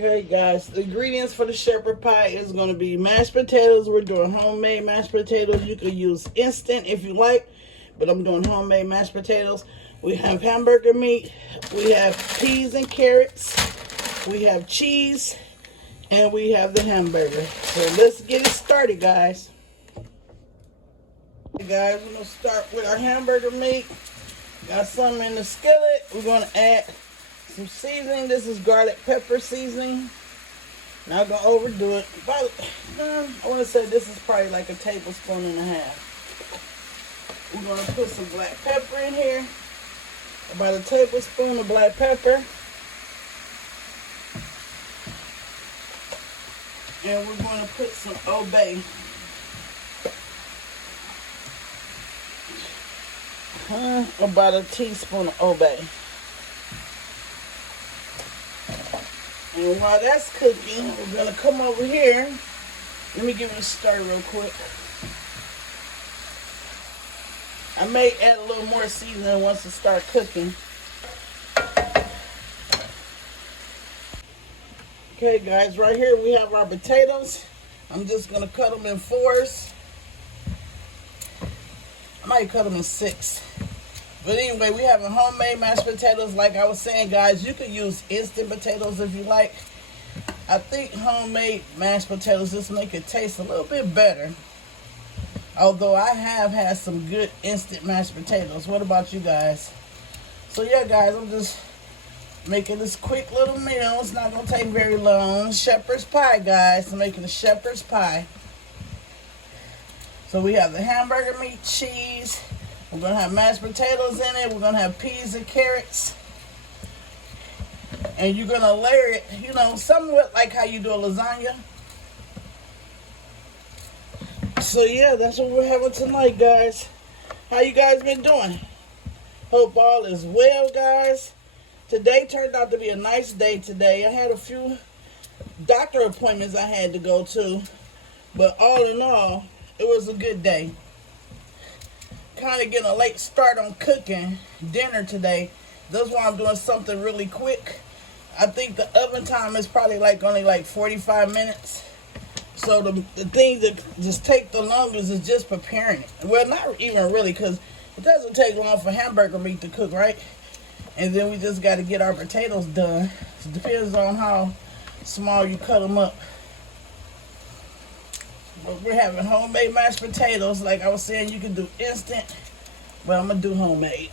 Okay, guys, the ingredients for the shepherd pie is going to be mashed potatoes. We're doing homemade mashed potatoes. You can use instant if you like, but I'm doing homemade mashed potatoes. We have hamburger meat. We have peas and carrots. We have cheese. And we have the hamburger. So let's get it started, guys. Okay, guys, we're going to start with our hamburger meat. Got some in the skillet. We're going to add some seasoning. This is garlic pepper seasoning. Not gonna overdo it. I want to say this is probably like a tablespoon and a half. We're gonna put some black pepper in here. About a tablespoon of black pepper. And we're gonna put some Old Bay. About a teaspoon of Old Bay. And while that's cooking, we're going to come over here. Let me give it a stir real quick. I may add a little more seasoning once it starts cooking. Okay, guys, right here we have our potatoes. I'm just going to cut them in 4s. I might cut them in 6. But anyway, we have a homemade mashed potatoes. Like I was saying, guys, you could use instant potatoes if you like. I think homemade mashed potatoes just make it taste a little bit better. Although I have had some good instant mashed potatoes. What about you guys? So yeah, guys, I'm just making this quick little meal. It's not going to take very long. Shepherd's pie, guys. I'm making a shepherd's pie. So we have the hamburger meat, cheese. We're going to have mashed potatoes in it. We're going to have peas and carrots. And you're going to layer it, you know, somewhat like how you do a lasagna. So, yeah, that's what we're having tonight, guys. How you guys been doing? Hope all is well, guys. Today turned out to be a nice day today. I had a few doctor appointments I had to go to. But all in all, it was a good day. Kind of getting a late start on cooking dinner today. That's why I'm doing something really quick. I think the oven time is probably only 45 minutes. So the thing that just take the longest is just preparing it. Well, not even really, because it doesn't take long for hamburger meat to cook, right? And then we just got to get our potatoes done. It depends on how small you cut them up. But we're having homemade mashed potatoes. Like I was saying, you can do instant, but I'm going to do homemade.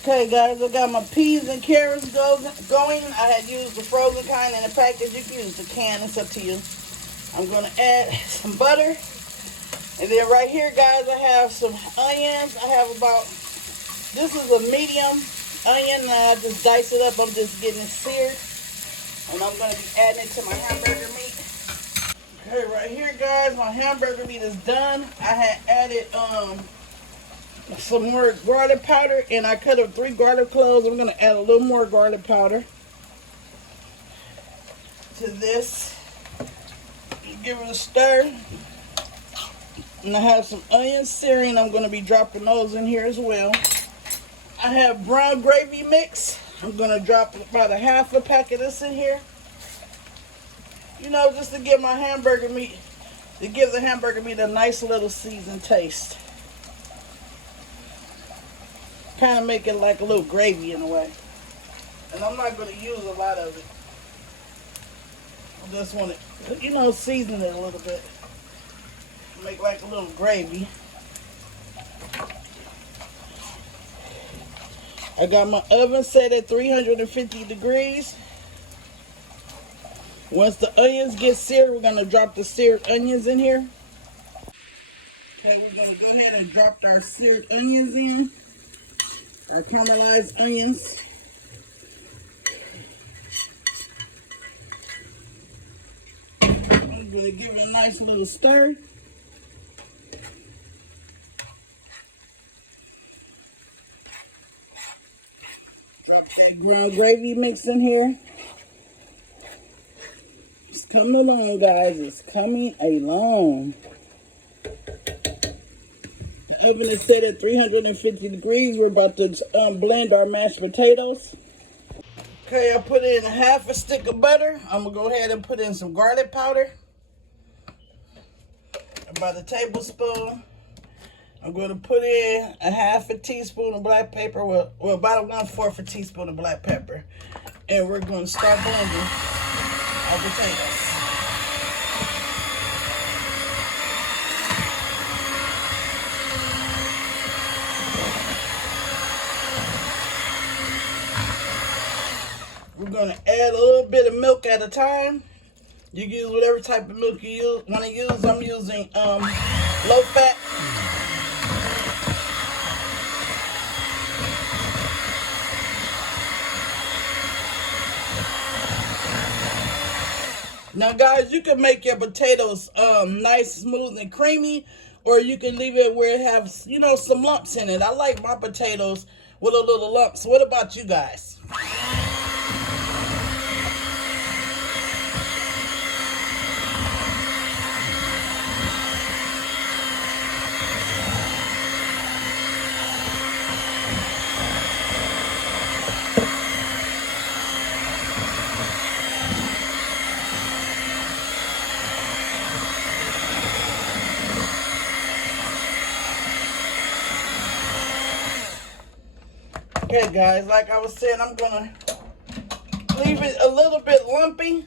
Okay, guys, I got my peas and carrots going. I had used the frozen kind in the package. You can use the can. It's up to you. I'm going to add some butter. And then right here, guys, I have some onions. I have this is a medium onion. And I just dice it up. I'm just getting it seared. And I'm going to be adding it to my hamburger meat. Okay, right here, guys, my hamburger meat is done. I had added some more garlic powder, and I cut up 3 garlic cloves. I'm going to add a little more garlic powder to this. Give it a stir. And I have some onions searing. I'm going to be dropping those in here as well. I have brown gravy mix. I'm going to drop about a half a pack of this in here. You know, just to give my hamburger meat, to give the hamburger meat a nice little seasoned taste. Kind of make it like a little gravy in a way. And I'm not going to use a lot of it. I just want to, you know, season it a little bit. Make like a little gravy. I got my oven set at 350 degrees. Once the onions get seared, we're going to drop the seared onions in here. Okay, we're going to go ahead and drop our seared onions in. Our caramelized onions. I'm going to give it a nice little stir. Drop that brown gravy mix in here. It's coming along, guys. It's coming along. Oven is set at 350 degrees. We're about to blend our mashed potatoes. Okay, I put in half a stick of butter. I'm going to go ahead and put in some garlic powder. About a tablespoon. I'm going to put in a half a teaspoon of black pepper. Well, about a 1/4 a teaspoon of black pepper. And we're going to start blending our potatoes. We're going to add a little bit of milk at a time. You can use whatever type of milk you want to use. I'm using low fat. Now guys, you can make your potatoes nice, smooth, and creamy, or you can leave it where it has, you know, some lumps in it. I like my potatoes with a little lumps. What about you guys? Okay guys, like I was saying, I'm gonna leave it a little bit lumpy.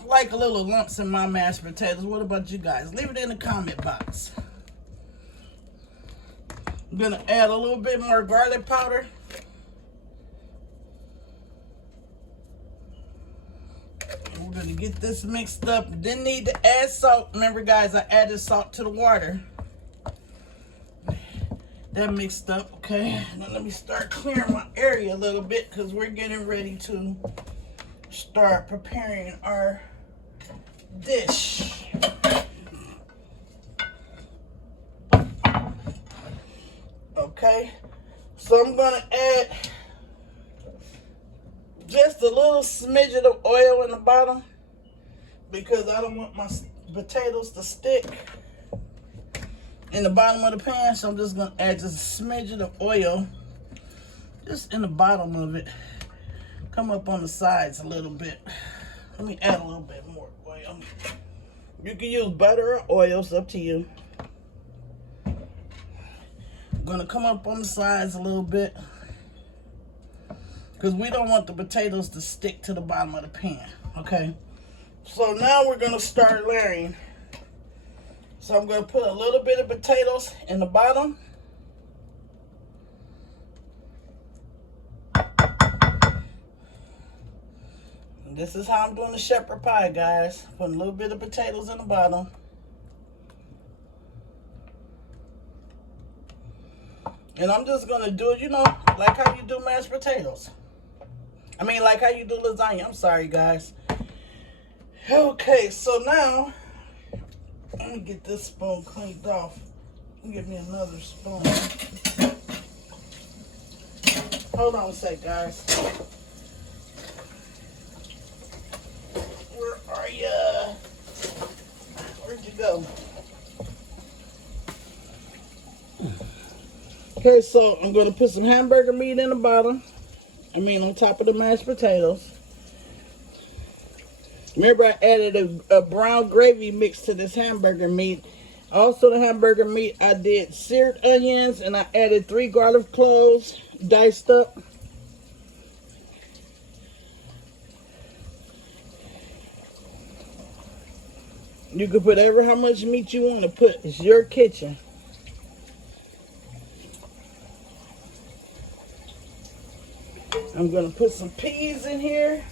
I like a little lumps in my mashed potatoes. What about you guys? Leave it in the comment box. I'm gonna add a little bit more garlic powder. We're gonna get this mixed up. Didn't need to add salt. Remember guys, I added salt to the water. That mixed up, okay? Now let me start clearing my area a little bit because we're getting ready to start preparing our dish. Okay, so I'm gonna add just a little smidget of oil in the bottom because I don't want my potatoes to stick in the bottom of the pan. So I'm just gonna add just a smidget of oil just in the bottom of it. Come up on the sides a little bit. Let me add a little bit more oil. You can use butter or oil, it's up to you. I'm gonna come up on the sides a little bit because we don't want the potatoes to stick to the bottom of the pan, okay? So now we're gonna start layering. So I'm going to put a little bit of potatoes in the bottom. And this is how I'm doing the shepherd pie, guys. Putting a little bit of potatoes in the bottom. And I'm just going to do it, you know, like how you do mashed potatoes. I mean, like how you do lasagna. I'm sorry, guys. Okay, so now let me get this spoon cleaned off. Give me another spoon. Hold on a sec, guys. Where are ya? Where'd you go? Okay, so I'm going to put some hamburger meat in the bottom. On top of the mashed potatoes. Remember, I added a brown gravy mix to this hamburger meat. Also, the hamburger meat, I did seared onions, and I added 3 garlic cloves, diced up. You can put how much meat you want to put. It's your kitchen. I'm going to put some peas in here.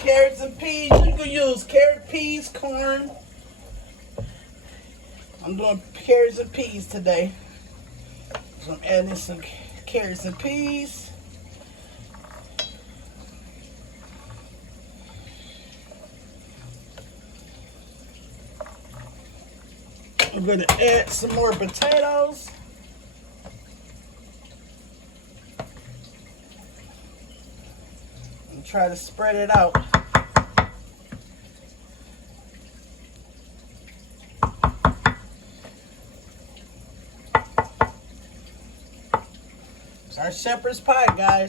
Carrots and peas. You can use carrot, peas, corn. I'm doing carrots and peas today. So I'm adding some carrots and peas. I'm going to add some more potatoes. And try to spread it out. Our shepherd's pie, guys.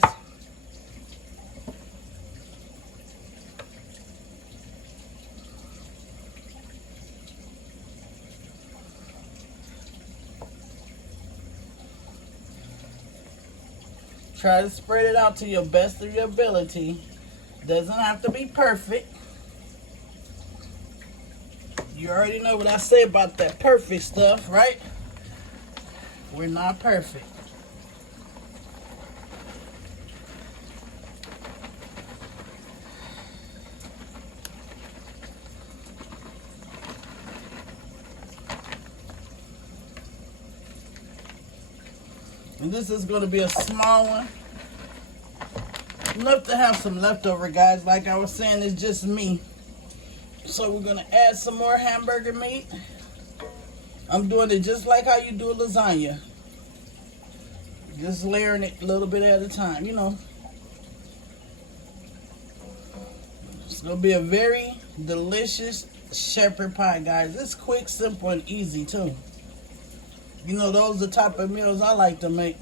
Try to spread it out to your best of your ability. Doesn't have to be perfect. You already know what I say about that perfect stuff, right? We're not perfect. And this is going to be a small one. Enough to have some leftover, guys. Like I was saying, it's just me. So we're going to add some more hamburger meat. I'm doing it just like how you do a lasagna. Just layering it a little bit at a time, you know. It's going to be a very delicious shepherd pie, guys. It's quick, simple, and easy, too. You know, those are the type of meals I like to make.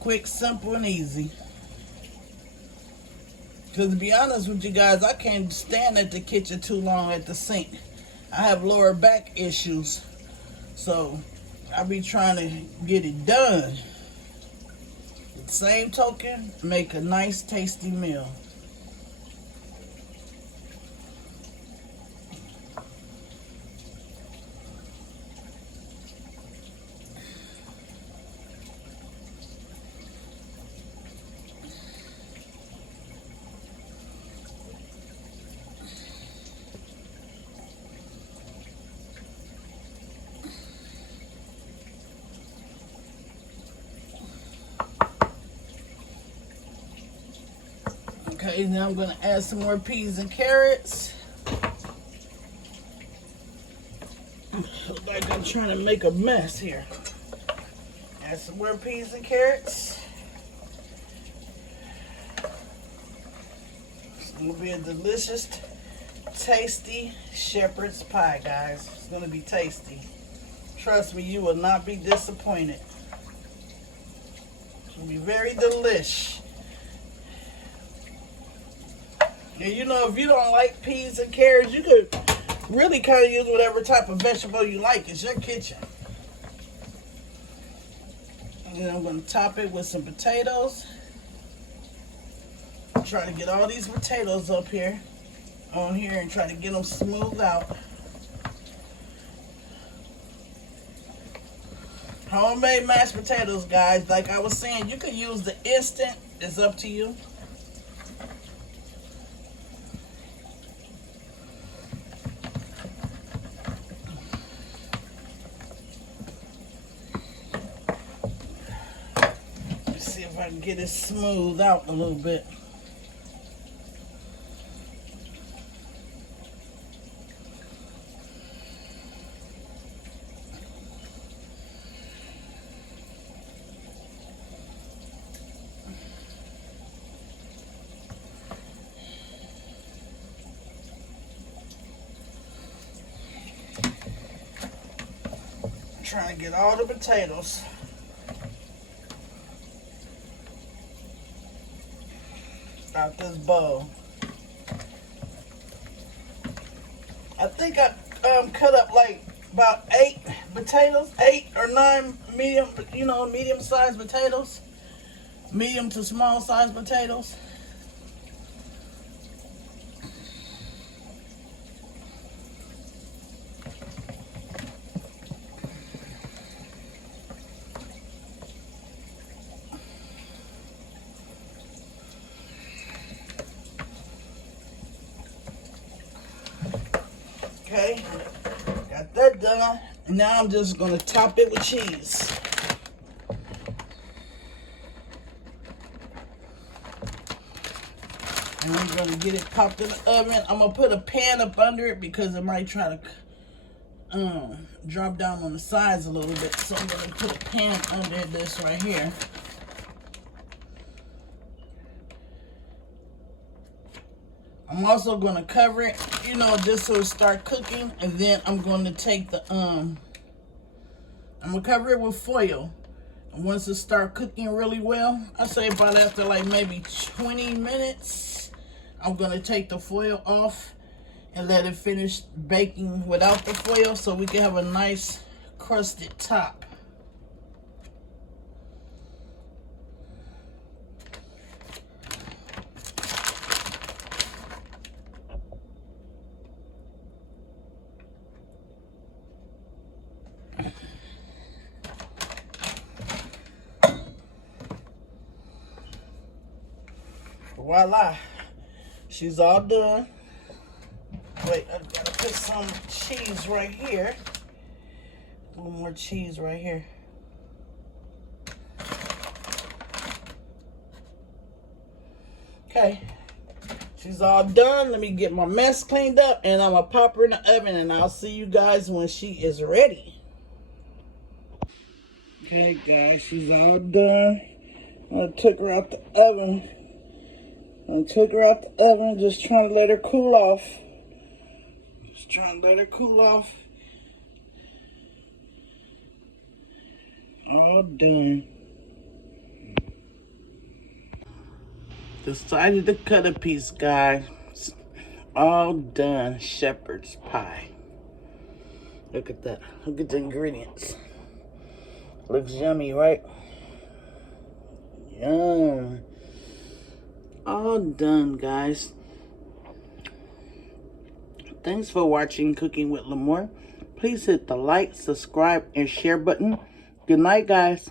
Quick, simple, and easy. Because to be honest with you guys, I can't stand at the kitchen too long at the sink. I have lower back issues. So, I be trying to get it done. Same token, make a nice, tasty meal. Okay, now I'm going to add some more peas and carrots. Looks like I'm trying to make a mess here. Add some more peas and carrots. It's going to be a delicious, tasty shepherd's pie, guys. It's going to be tasty. Trust me, you will not be disappointed. It's going to be very delish. And you know, if you don't like peas and carrots, you could really kind of use whatever type of vegetable you like. It's your kitchen. And then I'm going to top it with some potatoes. I'm trying to get all these potatoes up here, on here, and try to get them smoothed out. Homemade mashed potatoes, guys. Like I was saying, you could use the instant. It's up to you. I can get it smoothed out a little bit. Trying to get all the potatoes. Out this bowl. I think I cut up like about 8 potatoes, 8 or 9 medium, you know, medium-sized potatoes, medium to small-sized potatoes. Okay, got that done. And now I'm just going to top it with cheese. And I'm going to get it popped in the oven. I'm going to put a pan up under it because it might try to drop down on the sides a little bit. So I'm going to put a pan under this right here. I'm also going to cover it, you know, just so it start cooking. And then I'm going to take the, I'm going to cover it with foil. Once it start cooking really well, I say about after like maybe 20 minutes, I'm gonna take the foil off and let it finish baking without the foil so we can have a nice crusted top. Voila, she's all done. Wait, I gotta put some cheese right here. A little more cheese right here. Okay, she's all done. Let me get my mess cleaned up and I'm gonna pop her in the oven and I'll see you guys when she is ready. Okay guys, she's all done. I took her out the oven. Just trying to let her cool off. All done. Decided to cut a piece, guys. All done. Shepherd's pie. Look at that. Look at the ingredients. Looks yummy, right? Yum. All done, guys. Thanks for watching Cooking with Lamore. Please hit the like, subscribe, and share button. Good night, guys.